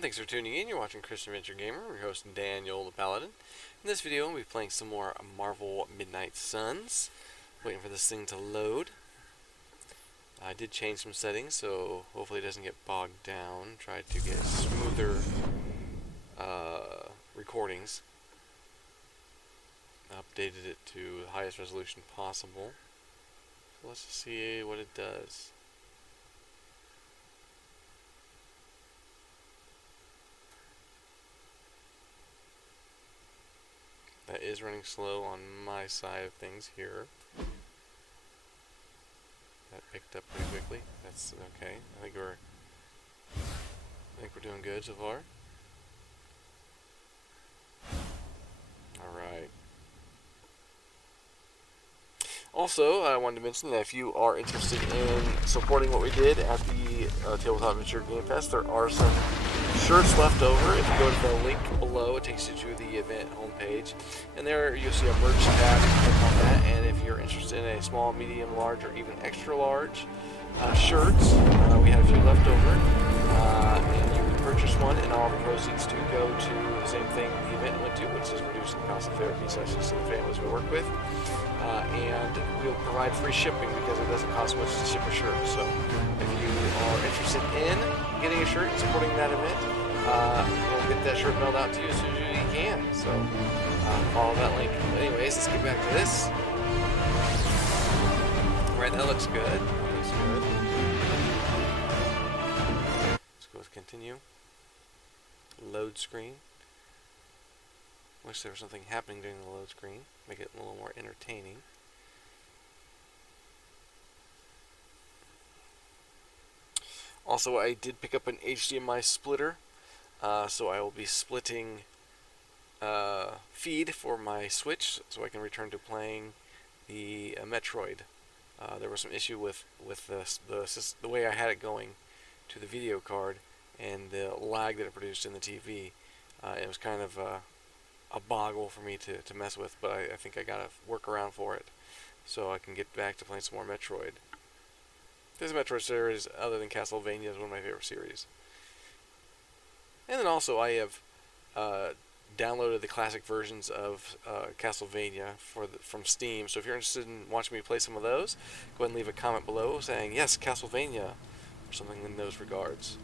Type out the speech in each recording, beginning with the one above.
everyone, thanks for tuning in. You're watching Christian Adventure Gamer. We're your host Daniel the Paladin. In this video, we'll be playing some more Marvel Midnight Suns. Waiting for this thing to load. I did change some settings, so hopefully it doesn't get bogged down. Tried to get smoother recordings. Updated it to the highest resolution possible. So let's just see what it does. That is running slow on my side of things here. That picked up pretty quickly. That's okay. I think we're doing good so far. Alright. Also, I wanted to mention that if you are interested in supporting what we did at the Tabletop Adventure Game Fest, there are some shirts left over. If you go to the link below, it takes you to the event homepage, and there you'll see a merch tab. Click on that, and if you're interested in a small, medium, large, or even extra large shirts, we had a few left over, and you can purchase one, and all the proceeds do go to the same thing the event went to, which is reducing the cost of therapy sessions to the families we work with. And we'll provide free shipping because it doesn't cost much to ship a shirt. So if you are interested in getting a shirt and supporting that event, we'll get that shirt mailed out to you as soon as you can. So follow that link. Anyways, let's get back to this. Right, that looks good. That looks good. Let's go with continue. Load screen. Wish there was something happening during the load screen. Make it a little more entertaining. Also, I did pick up an HDMI splitter, so I will be splitting feed for my Switch, so I can return to playing the Metroid. There was some issue with the way I had it going to the video card and the lag that it produced in the TV. It was kind of a boggle for me to mess with, but I think I got a workaround for it, so I can get back to playing some more Metroid. This Metroid series, other than Castlevania, is one of my favorite series. And then also I have downloaded the classic versions of Castlevania from Steam, so if you're interested in watching me play some of those, go ahead and leave a comment below saying, yes, Castlevania, or something in those regards.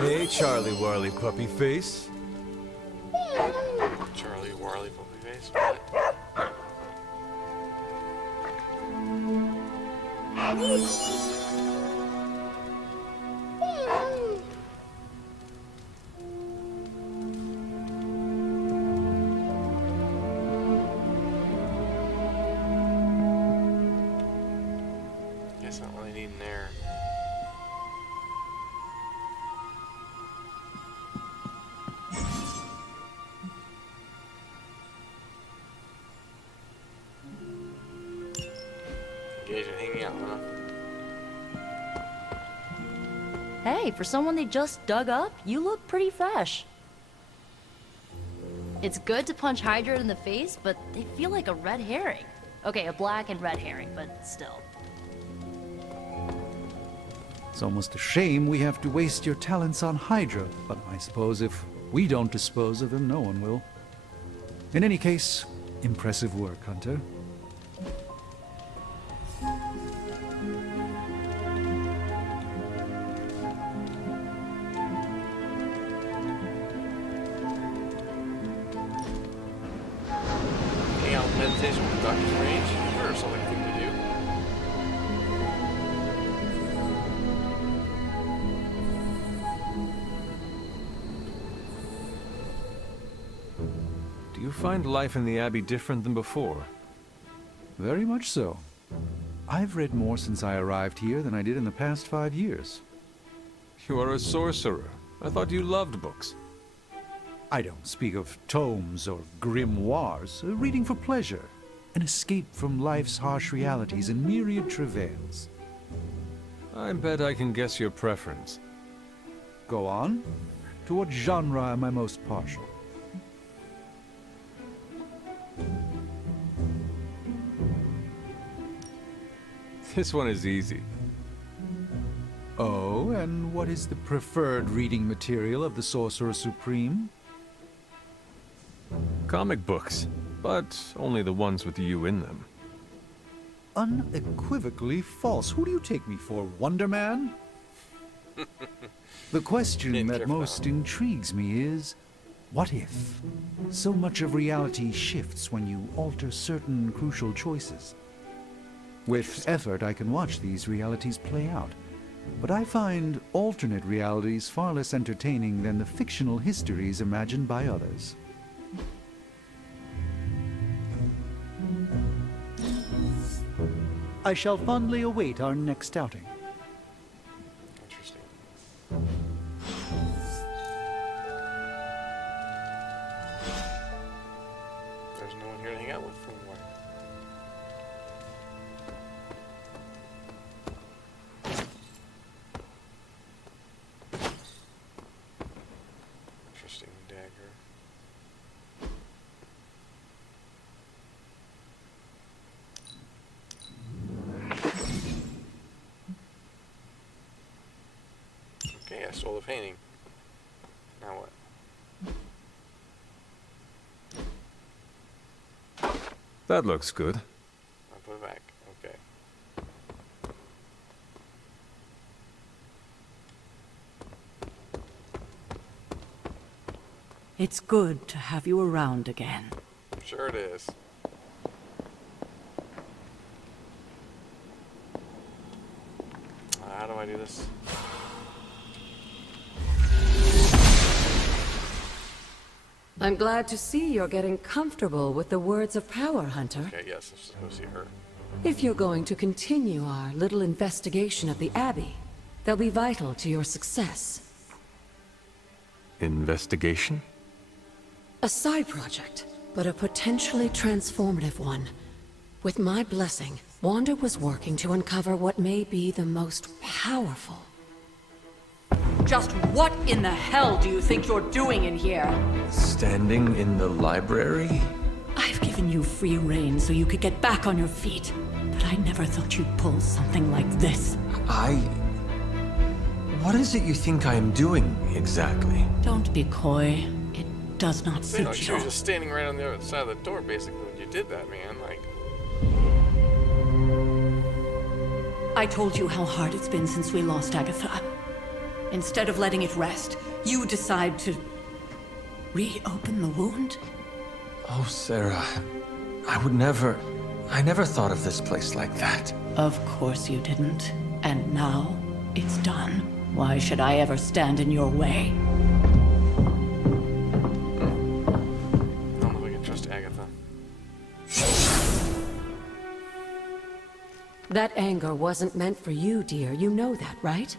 Hey, Charlie Warley Puppy Face. Charlie Warley Puppy Face? What? Guess not really needing air. You guys are hanging out, huh? Hey, for someone they just dug up, you look pretty fresh. It's good to punch Hydra in the face, but they feel like a red herring. Okay, a black and red herring, but still. It's almost a shame we have to waste your talents on Hydra, but I suppose if we don't dispose of them, no one will. In any case, impressive work, Hunter. Hang out with meditation with Dr. Strange? Sure, something good to do. Do you find life in the Abbey different than before? Very much so. I've read more since I arrived here than I did in the past 5 years. You are a sorcerer. I thought you loved books. I don't speak of tomes or grimoires, reading for pleasure, an escape from life's harsh realities and myriad travails. I bet I can guess your preference. Go on. To what genre am I most partial? This one is easy. Oh, and what is the preferred reading material of the Sorcerer Supreme? Comic books, but only the ones with you in them. Unequivocally false. Who do you take me for, Wonder Man? The question that most intrigues me is, what if? So much of reality shifts when you alter certain crucial choices. With effort, I can watch these realities play out. But I find alternate realities far less entertaining than the fictional histories imagined by others. I shall fondly await our next outing. Interesting. There's no one here to hang out with anymore. Interesting dagger. Okay, I stole the painting. Now what? That looks good. I'll put it back. Okay. It's good to have you around again. Sure it is. How do I do this? I'm glad to see you're getting comfortable with the words of power, Hunter. Okay, yes, I'm supposed to go see her. If you're going to continue our little investigation of the Abbey, they'll be vital to your success. Investigation? A side project, but a potentially transformative one. With my blessing, Wanda was working to uncover what may be the most powerful. Just what in the hell do you think you're doing in here? Standing in the library? I've given you free rein so you could get back on your feet, but I never thought you'd pull something like this. What is it you think I am doing, exactly? Don't be coy. It does not You know, suit she you. was just standing right on the other side of the door, basically, when you did that, man. Like, I told you how hard it's been since we lost Agatha. Instead of letting it rest, you decide to reopen the wound? Oh, Sarah. I never thought of this place like that. Of course you didn't. And now, it's done. Why should I ever stand in your way? I don't know if I can trust Agatha. That anger wasn't meant for you, dear. You know that, right?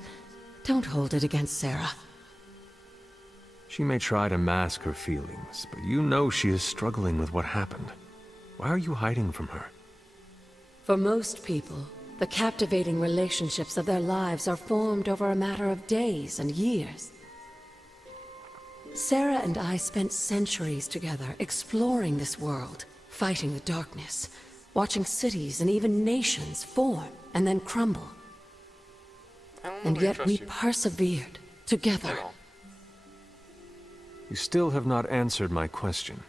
Don't hold it against Sarah. She may try to mask her feelings, but you know she is struggling with what happened. Why are you hiding from her? For most people, the captivating relationships of their lives are formed over a matter of days and years. Sarah and I spent centuries together exploring this world, fighting the darkness, watching cities and even nations form and then crumble. I don't know And if I yet trust we you persevered together. at all. You still have not answered my question.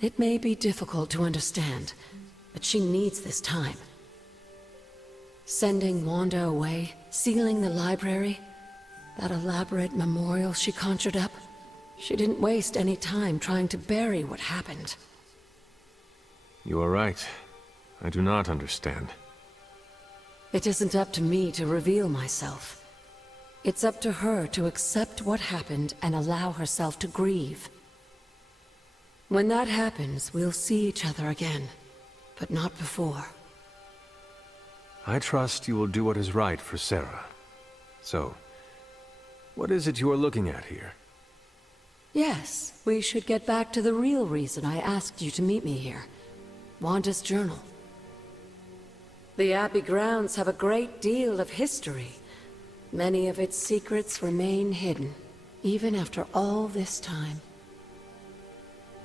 It may be difficult to understand, but she needs this time. Sending Wanda away, sealing the library, that elaborate memorial she conjured up, she didn't waste any time trying to bury what happened. You are right. I do not understand. It isn't up to me to reveal myself. It's up to her to accept what happened and allow herself to grieve. When that happens, we'll see each other again, but not before. I trust you will do what is right for Sarah. So, what is it you are looking at here? Yes, we should get back to the real reason I asked you to meet me here. Wanda's journal. The Abbey grounds have a great deal of history. Many of its secrets remain hidden, even after all this time.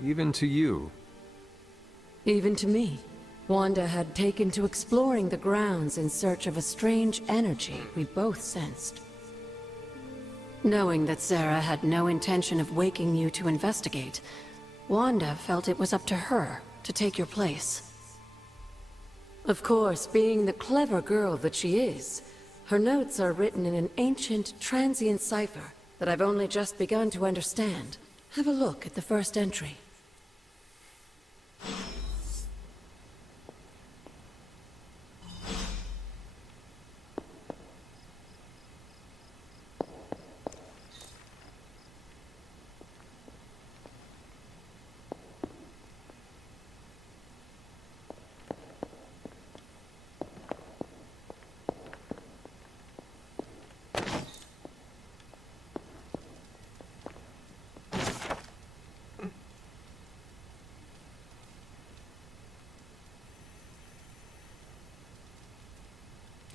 Even to you. Even to me. Wanda had taken to exploring the grounds in search of a strange energy we both sensed. Knowing that Sarah had no intention of waking you to investigate, Wanda felt it was up to her to take your place. Of course, being the clever girl that she is, her notes are written in an ancient, transient cipher that I've only just begun to understand. Have a look at the first entry.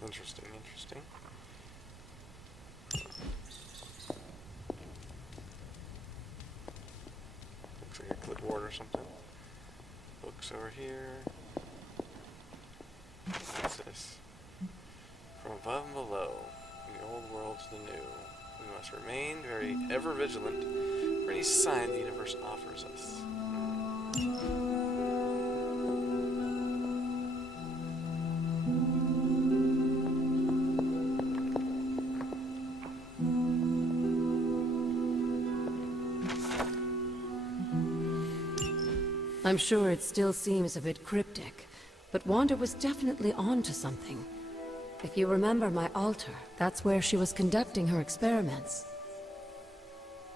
Interesting, interesting. Looks like a clipboard or something. Books over here. What's this? From above and below, from the old world to the new, we must remain very ever vigilant for any sign the universe offers us. I'm sure it still seems a bit cryptic, but Wanda was definitely onto something. If you remember my altar, that's where she was conducting her experiments.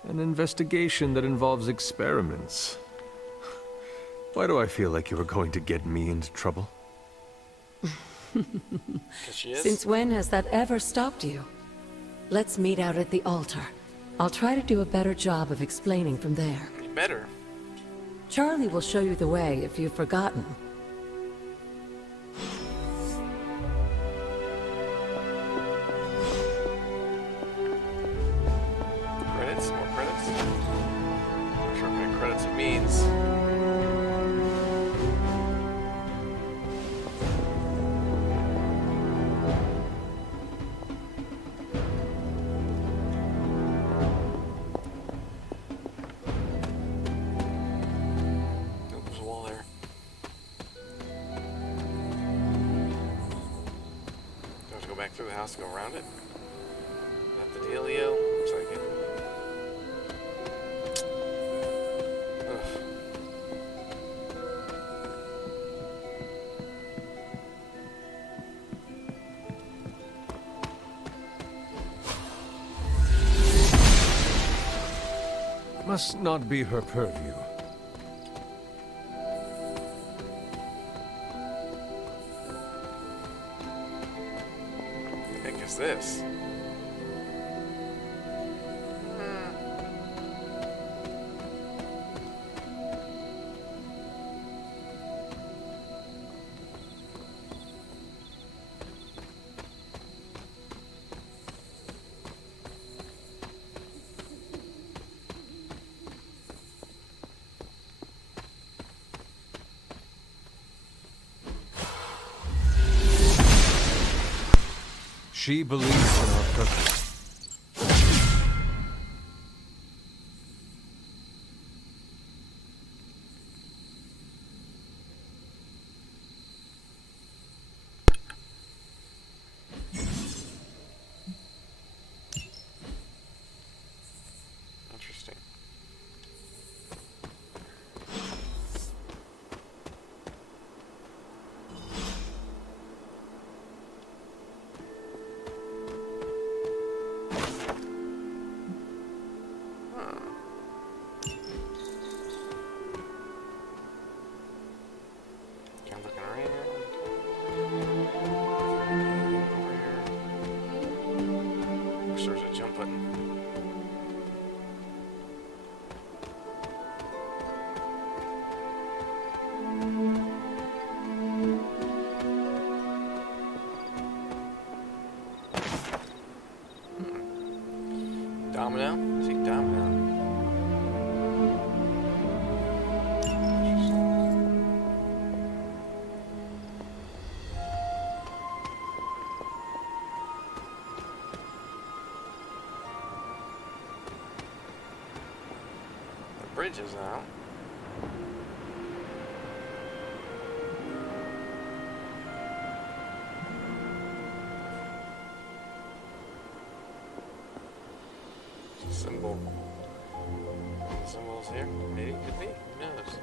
An investigation that involves experiments. Why do I feel like you were going to get me into trouble? 'Cause she is? Since when has that ever stopped you? Let's meet out at the altar. I'll try to do a better job of explaining from there. You better. Charlie will show you the way if you've forgotten. Credits? More credits? Not sure what kind of credits it means. There's a wall there. Do I have to go back through the house to go around it? Is that the dealio? Looks like it. Ugh. Must not be her purview. The heck is this? She believes in our purpose. Interesting. Kind of looking around. Over here. Wish there was a jump button. Domino? I see Domino. The bridges now. Symbol. Any symbols here? Maybe, could be. Who knows?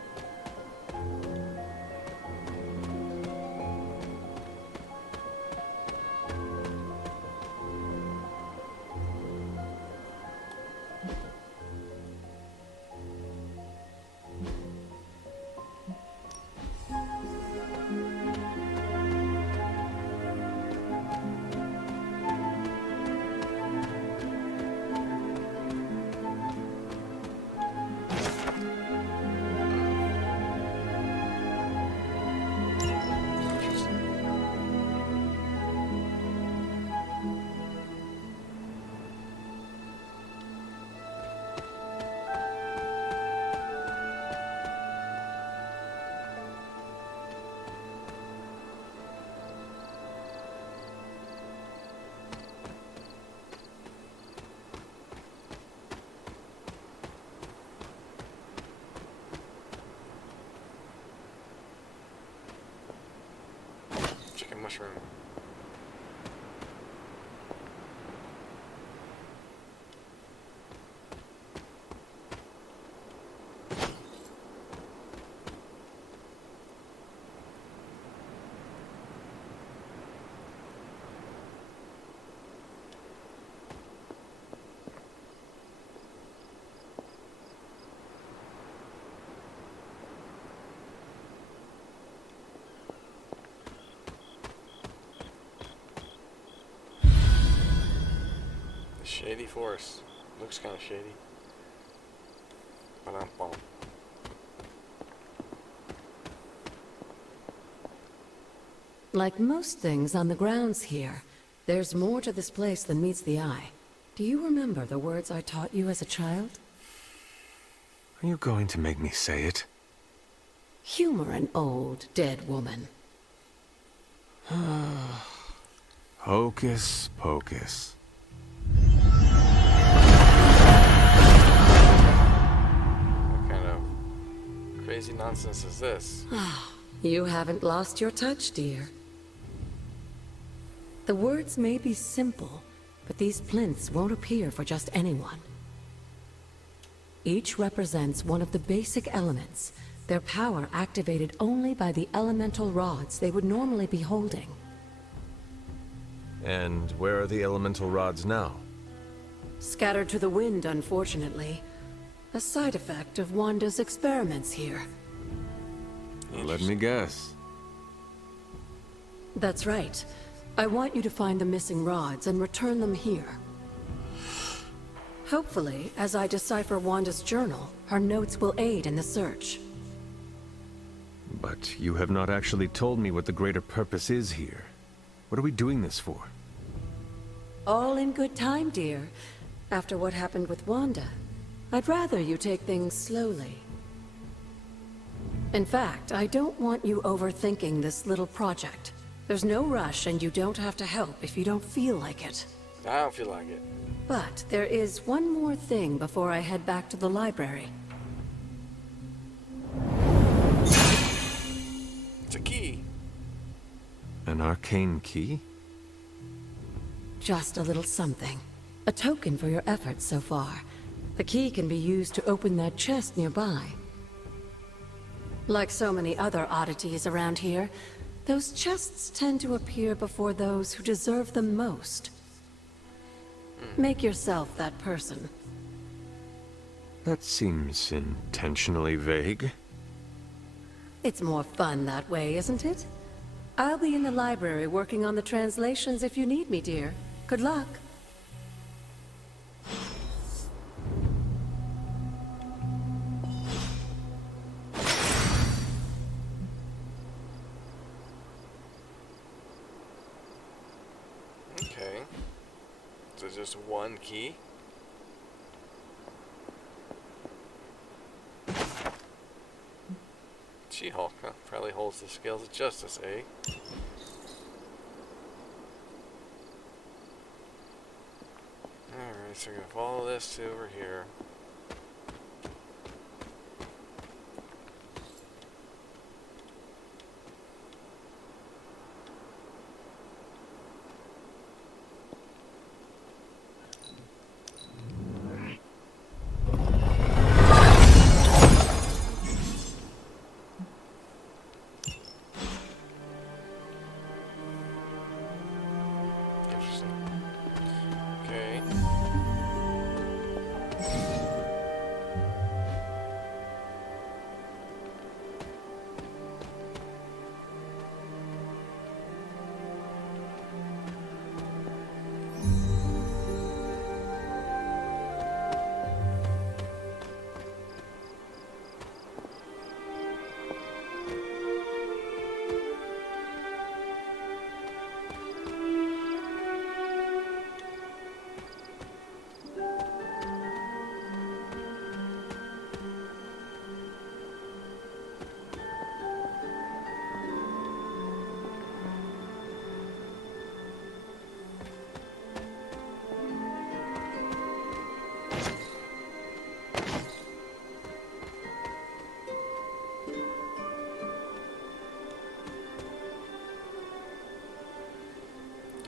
Chicken mushroom. Shady forest. Looks kind of shady. Ba-dum-bum. Like most things on the grounds here, there's more to this place than meets the eye. Do you remember the words I taught you as a child? Are you going to make me say it? Humor an old, dead woman. Hocus pocus. What kind of crazy nonsense is this? You haven't lost your touch, dear. The words may be simple, but these plinths won't appear for just anyone. Each represents one of the basic elements, their power activated only by the elemental rods they would normally be holding. And where are the elemental rods now? Scattered to the wind, unfortunately. A side effect of Wanda's experiments here. Let me guess. That's right. I want you to find the missing rods and return them here. Hopefully, as I decipher Wanda's journal, her notes will aid in the search. But you have not actually told me what the greater purpose is here. What are we doing this for? All in good time, dear. After what happened with Wanda, I'd rather you take things slowly. In fact, I don't want you overthinking this little project. There's no rush, and you don't have to help if you don't feel like it. I don't feel like it. But there is one more thing before I head back to the library. It's a key. An arcane key? Just a little something. A token for your efforts so far. The key can be used to open that chest nearby. Like so many other oddities around here, those chests tend to appear before those who deserve them most. Make yourself that person. That seems intentionally vague. It's more fun that way, isn't it? I'll be in the library working on the translations if you need me, dear. Good luck. Okay. So just one key? really holds the scales of justice, eh? Alright, so we're gonna follow this to over here. Interesting. Okay.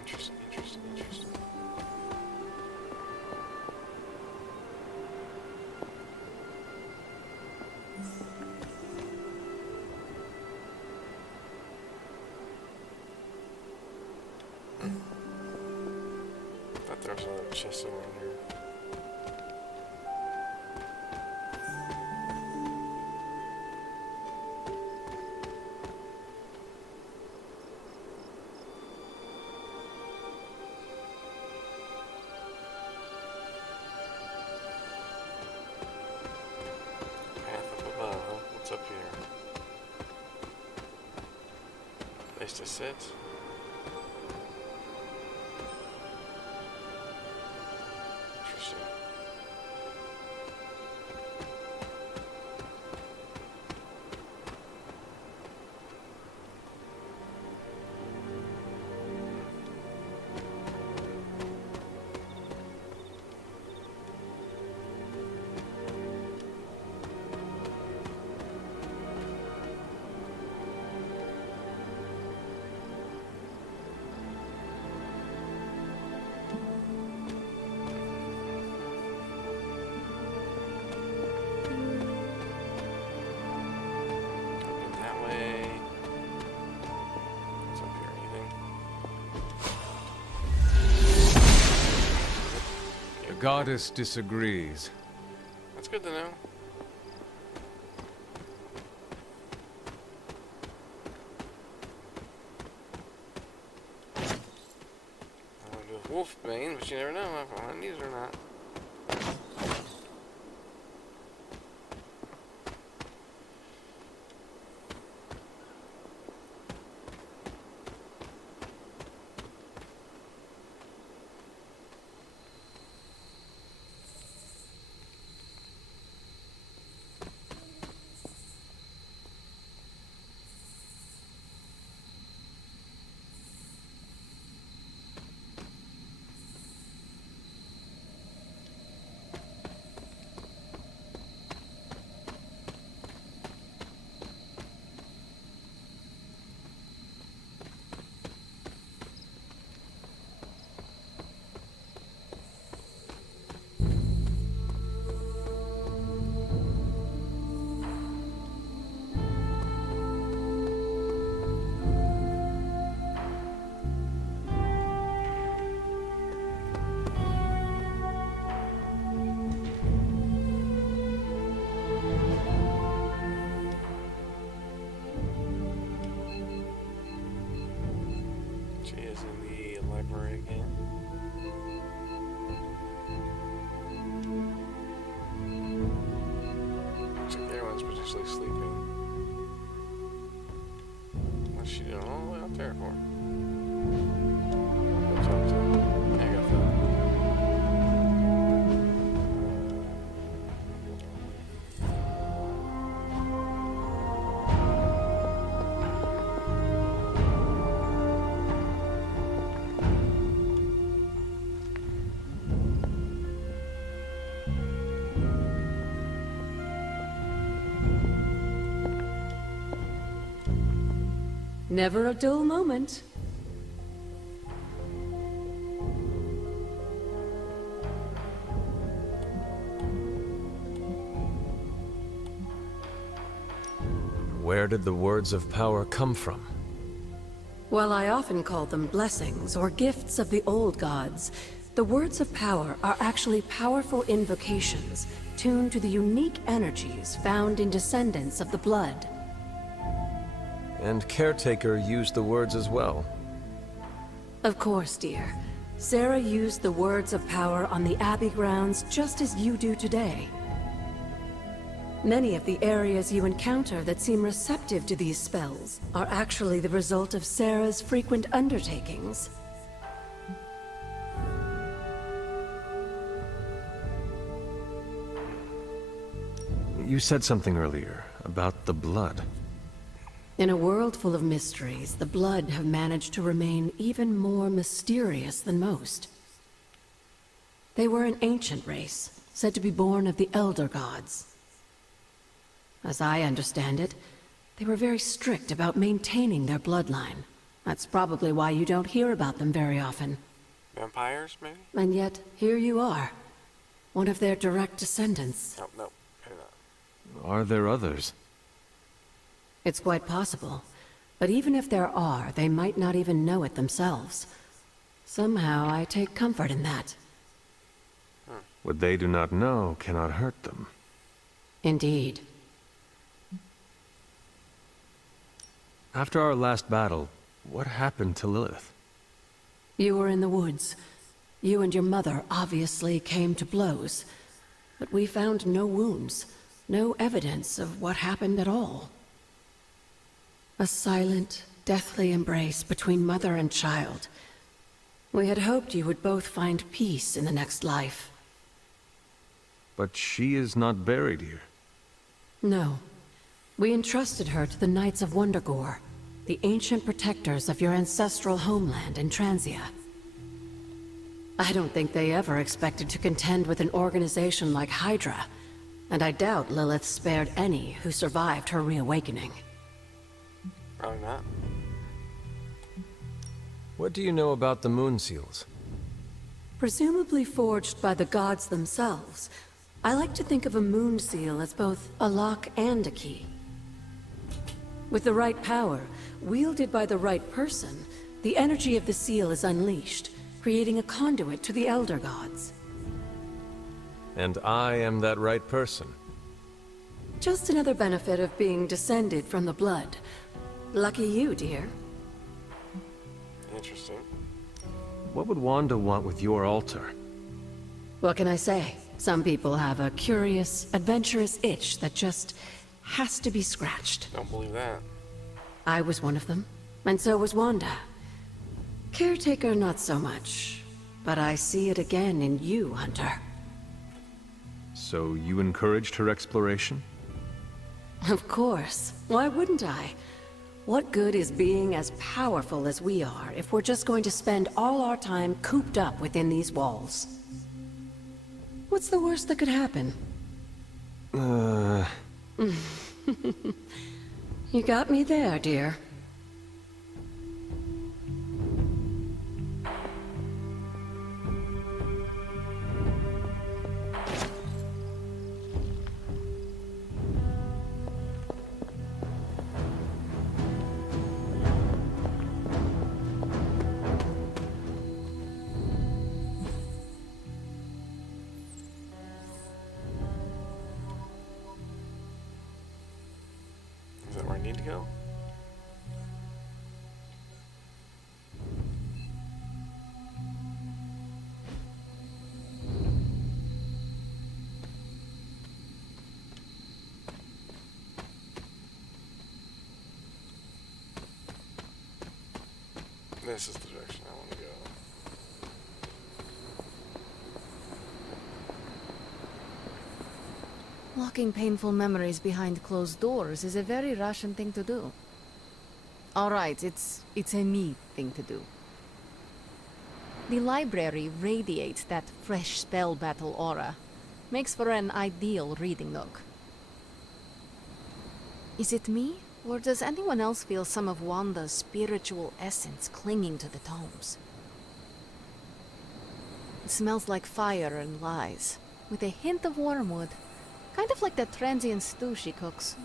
Interesting, interesting, interesting. I thought there was another chest over in here. Path up above, huh? What's up here? Place to sit. Interesting. Open that way. What's up here? Anything? The goddess disagrees. That's good to know. I want to do a wolf bane, but you never know if I want these or not. She is in the library again. Looks like everyone's potentially sleeping. What's she doing all the way out there for? Go talk to Agatha. Never a dull moment. Where did the words of power come from? While I often call them blessings or gifts of the old gods, the words of power are actually powerful invocations tuned to the unique energies found in descendants of the blood. And Caretaker used the words as well. Of course, dear. Sarah used the words of power on the Abbey grounds just as you do today. Many of the areas you encounter that seem receptive to these spells are actually the result of Sarah's frequent undertakings. You said something earlier about the blood. In a world full of mysteries, the blood have managed to remain even more mysterious than most. They were an ancient race, said to be born of the Elder Gods. As I understand it, they were very strict about maintaining their bloodline. That's probably why you don't hear about them very often. Vampires, maybe? And yet, here you are. One of their direct descendants. No, no, maybe not. Are there others? It's quite possible. But even if there are, they might not even know it themselves. Somehow, I take comfort in that. What they do not know cannot hurt them. Indeed. After our last battle, what happened to Lilith? You were in the woods. You and your mother obviously came to blows. But we found no wounds, no evidence of what happened at all. A silent, deathly embrace between mother and child. We had hoped you would both find peace in the next life. But she is not buried here. No. We entrusted her to the Knights of Wondergore, the ancient protectors of your ancestral homeland in Transia. I don't think they ever expected to contend with an organization like Hydra, and I doubt Lilith spared any who survived her reawakening. Probably not. What do you know about the moon seals? Presumably forged by the gods themselves, I like to think of a moon seal as both a lock and a key. With the right power, wielded by the right person, the energy of the seal is unleashed, creating a conduit to the Elder Gods. And I am that right person. Just another benefit of being descended from the blood. Lucky you, dear. Interesting. What would Wanda want with your altar? What can I say? Some people have a curious, adventurous itch that just has to be scratched. Don't believe that. I was one of them, and so was Wanda. Caretaker, not so much. But I see it again in you, Hunter. So you encouraged her exploration? Of course. Why wouldn't I? What good is being as powerful as we are if we're just going to spend all our time cooped up within these walls? What's the worst that could happen? You got me there, dear. Is that where I need to go? This is the direction I want to go. Locking painful memories behind closed doors is a very Russian thing to do. Alright, it's a me thing to do. The library radiates that fresh spell battle aura. Makes for an ideal reading nook. Is it me? Or does anyone else feel some of Wanda's spiritual essence clinging to the tomes? It smells like fire and lies, with a hint of wormwood. Kind of like that transient stew she cooks.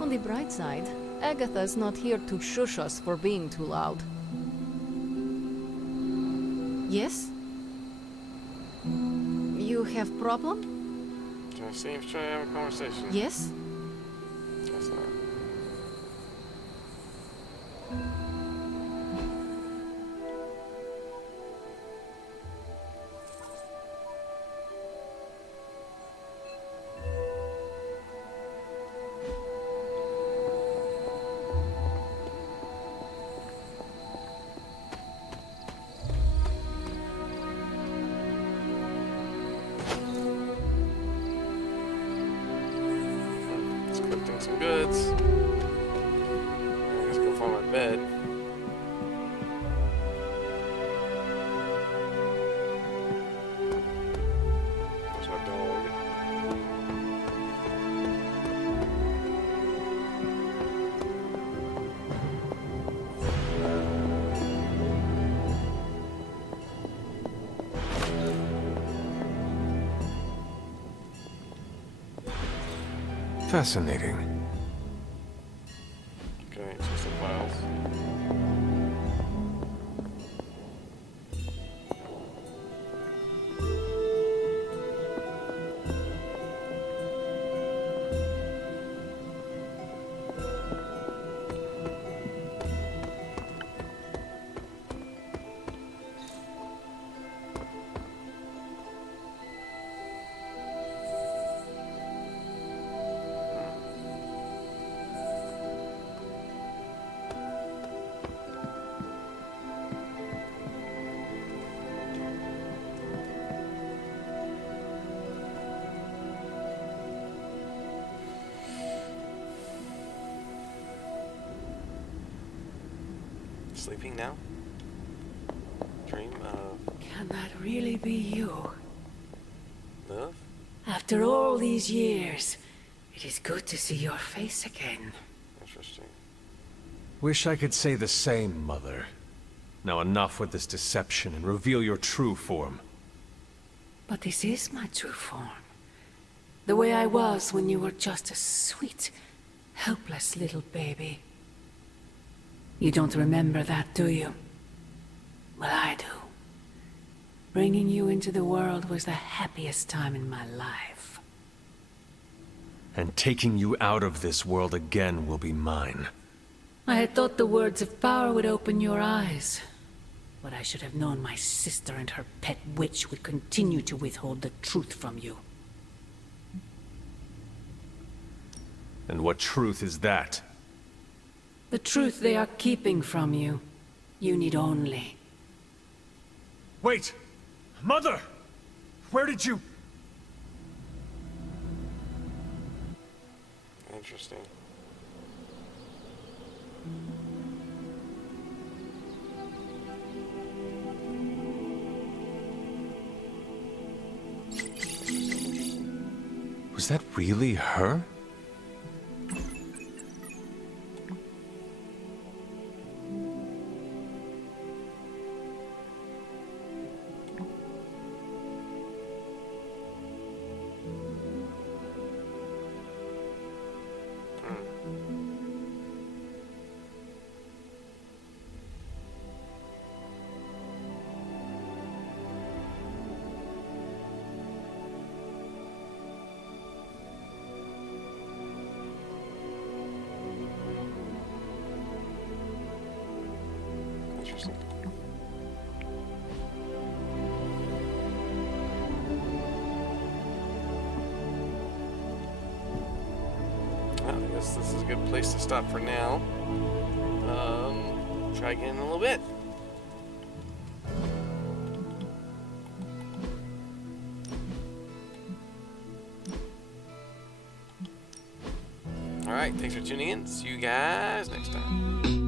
On the bright side, Agatha's not here to shush us for being too loud. Yes? You have problem? Seems trying to have a conversation. Yes? Guess not. Collecting some goods. I guess go find my bed. There's my dog. Fascinating. Okay, so some files. Sleeping now? Dream of Can that really be you? love? After all these years, it is good to see your face again. Interesting. Wish I could say the same, Mother. Now enough with this deception and reveal your true form. But this is my true form. The way I was when you were just a sweet, helpless little baby. You don't remember that, do you? Well, I do. Bringing you into the world was the happiest time in my life. And taking you out of this world again will be mine. I had thought the words of power would open your eyes. But I should have known my sister and her pet witch would continue to withhold the truth from you. And what truth is that? The truth they are keeping from you. You need only. Wait! Mother! Where did you... Interesting. Was that really her? Interesting. Well, I guess this is a good place to stop for now. Try again in a little bit. Alright, thanks for tuning in. See you guys next time.